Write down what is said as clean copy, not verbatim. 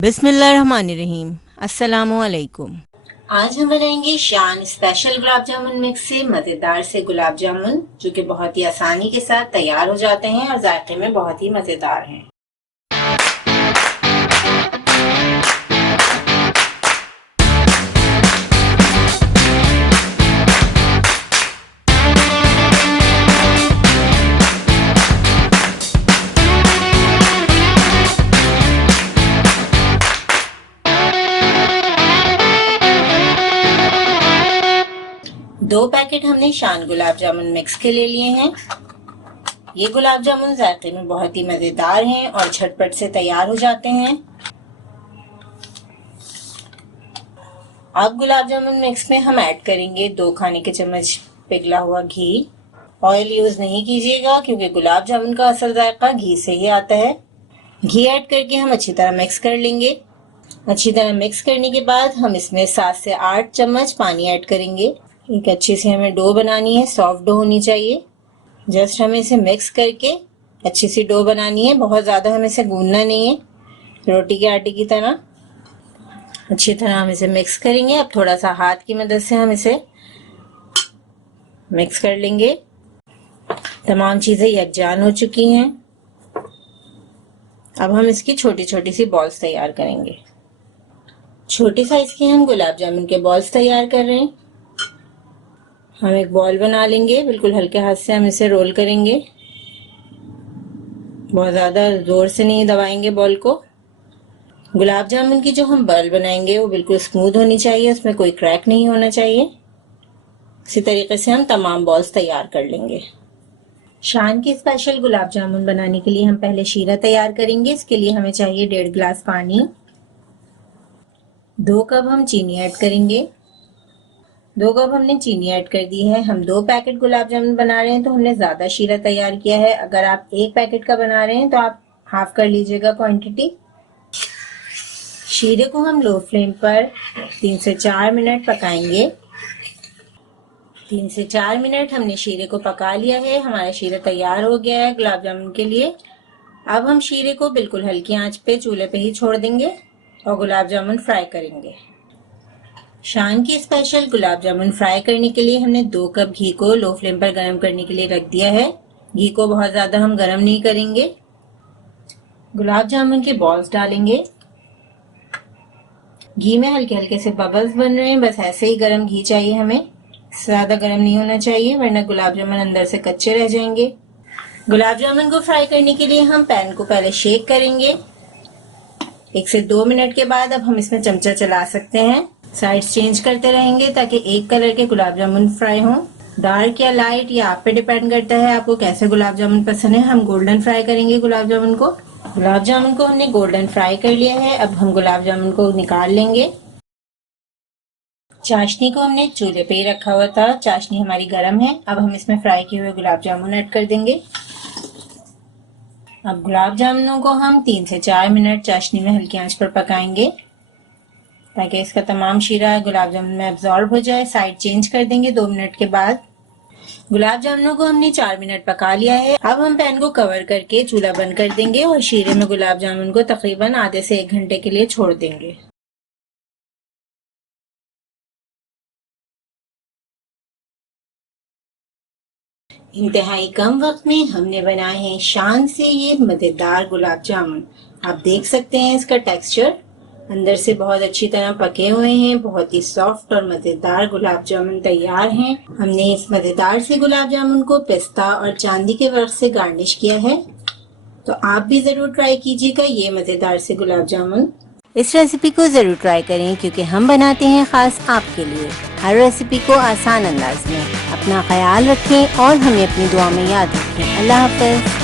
बिस्मिल्लाहिर्रहमानिर्रहीम। अस्सलामुअलैकुम। आज हम बनाएंगे शान स्पेशल गुलाब जामुन मिक्स से मजेदार से गुलाब जामुन, जो कि बहुत ही आसानी के साथ तैयार हो जाते हैं और जायके में बहुत ही मजेदार हैं। दो पैकेट हमने शान गुलाब जामुन मिक्स के ले लिए हैं। ये गुलाब जामुन जायके में बहुत ही मजेदार हैं और झटपट से तैयार हो जाते हैं। अब गुलाब जामुन मिक्स में हम ऐड करेंगे 2 खाने के चम्मच पिघला हुआ घी। ऑयल यूज नहीं कीजिएगा क्योंकि गुलाब जामुन का असल जायका घी से ही आता है। घी ऐड करके हम अच्छी तरह मिक्स कर लेंगे। अच्छी तरह मिक्स करने के बाद हम इसमें 7 से 8 चम्मच पानी ऐड करेंगे। एक अच्छी सी हमें डो बनानी है, सॉफ्ट डो होनी चाहिए। जस्ट हमें इसे मिक्स करके अच्छी सी डो बनानी है, बहुत ज़्यादा हमें इसे गूंदना नहीं है, रोटी के आटे की तरह। अच्छी तरह हम इसे मिक्स करेंगे। अब थोड़ा सा हाथ की मदद से हम इसे मिक्स कर लेंगे। तमाम चीज़ें यकजान हो चुकी हैं। अब हम इसकी छोटी छोटी सी बॉल्स तैयार करेंगे। छोटे साइज के हम गुलाब जामुन के बॉल्स तैयार कर रहे हैं। हम एक बॉल बना लेंगे, बिल्कुल हल्के हाथ से हम इसे रोल करेंगे। बहुत ज़्यादा ज़ोर से नहीं दबाएंगे बॉल को। गुलाब जामुन की जो हम बॉल बनाएंगे वो बिल्कुल स्मूथ होनी चाहिए, उसमें कोई क्रैक नहीं होना चाहिए। इसी तरीके से हम तमाम बॉल्स तैयार कर लेंगे। शान के स्पेशल गुलाब जामुन बनाने के लिए हम पहले शीरा तैयार करेंगे। इसके लिए हमें चाहिए 1.5 गिलास पानी, 2 कप हम चीनी ऐड करेंगे। 2 कप हमने चीनी ऐड कर दी है। हम 2 पैकेट गुलाब जामुन बना रहे हैं तो हमने ज़्यादा शीरा तैयार किया है। अगर आप 1 पैकेट का बना रहे हैं तो आप हाफ कर लीजिएगा क्वांटिटी। शीरे को हम लो फ्लेम पर 3 से 4 मिनट पकाएंगे। 3 से 4 मिनट हमने शीरे को पका लिया है। हमारा शीरा तैयार हो गया है गुलाब जामुन के लिए। अब हम शीरे को बिल्कुल हल्की आंच पे चूल्हे पे ही छोड़ देंगे और गुलाब जामुन फ्राई करेंगे। शान की स्पेशल गुलाब जामुन फ्राई करने के लिए हमने 2 कप घी को लो फ्लेम पर गर्म करने के लिए रख दिया है। घी को बहुत ज़्यादा हम गर्म नहीं करेंगे। गुलाब जामुन के बॉल्स डालेंगे। घी में हल्के हल्के से बबल्स बन रहे हैं, बस ऐसे ही गर्म घी चाहिए हमें, ज़्यादा गर्म नहीं होना चाहिए वरना गुलाब जामुन अंदर से कच्चे रह जाएंगे। गुलाब जामुन को फ्राई करने के लिए हम पैन को पहले शेक करेंगे। 1 से 2 मिनट के बाद अब हम इसमें चमचा चला सकते हैं। साइड्स चेंज करते रहेंगे ताकि एक कलर के गुलाब जामुन फ्राई हों। डार्क या लाइट ये आप पे डिपेंड करता है आपको कैसे गुलाब जामुन पसंद है। हम गोल्डन फ्राई करेंगे गुलाब जामुन को। गुलाब जामुन को हमने गोल्डन फ्राई कर लिया है। अब हम गुलाब जामुन को निकाल लेंगे। चाशनी को हमने चूल्हे पे ही रखा हुआ था, चाशनी हमारी गर्म है। अब हम इसमें फ्राई किए हुए गुलाब जामुन ऐड कर देंगे। अब गुलाब जामुनों को हम 3 से 4 मिनट चाशनी में हल्की आंच पर पकाएंगे ताकि इसका तमाम शीरा गुलाब जामुन में एब्जॉर्ब हो जाए। साइड चेंज कर देंगे 2 मिनट के बाद। गुलाब जामुनों को हमने 4 मिनट पका लिया है। अब हम पैन को कवर करके चूल्हा बंद कर देंगे और शीरे में गुलाब जामुन को तकरीबन आधे से 1 घंटे के लिए छोड़ देंगे। इंतहाई कम वक्त में हमने बनाए हैं शान से ये मजेदार गुलाब जामुन। आप देख सकते हैं इसका टेक्सचर अंदर से बहुत अच्छी तरह पके हुए हैं। बहुत ही सॉफ्ट और मजेदार गुलाब जामुन तैयार हैं। हमने इस मजेदार से गुलाब जामुन को पिस्ता और चांदी के वर्क से गार्निश किया है, तो आप भी जरूर ट्राई कीजिएगा ये मजेदार से गुलाब जामुन। इस रेसिपी को ज़रूर ट्राई करें क्योंकि हम बनाते हैं ख़ास आपके लिए हर रेसिपी को आसान अंदाज में। अपना ख्याल रखें और हमें अपनी दुआ में याद रखें। अल्लाह हाफ़िज़।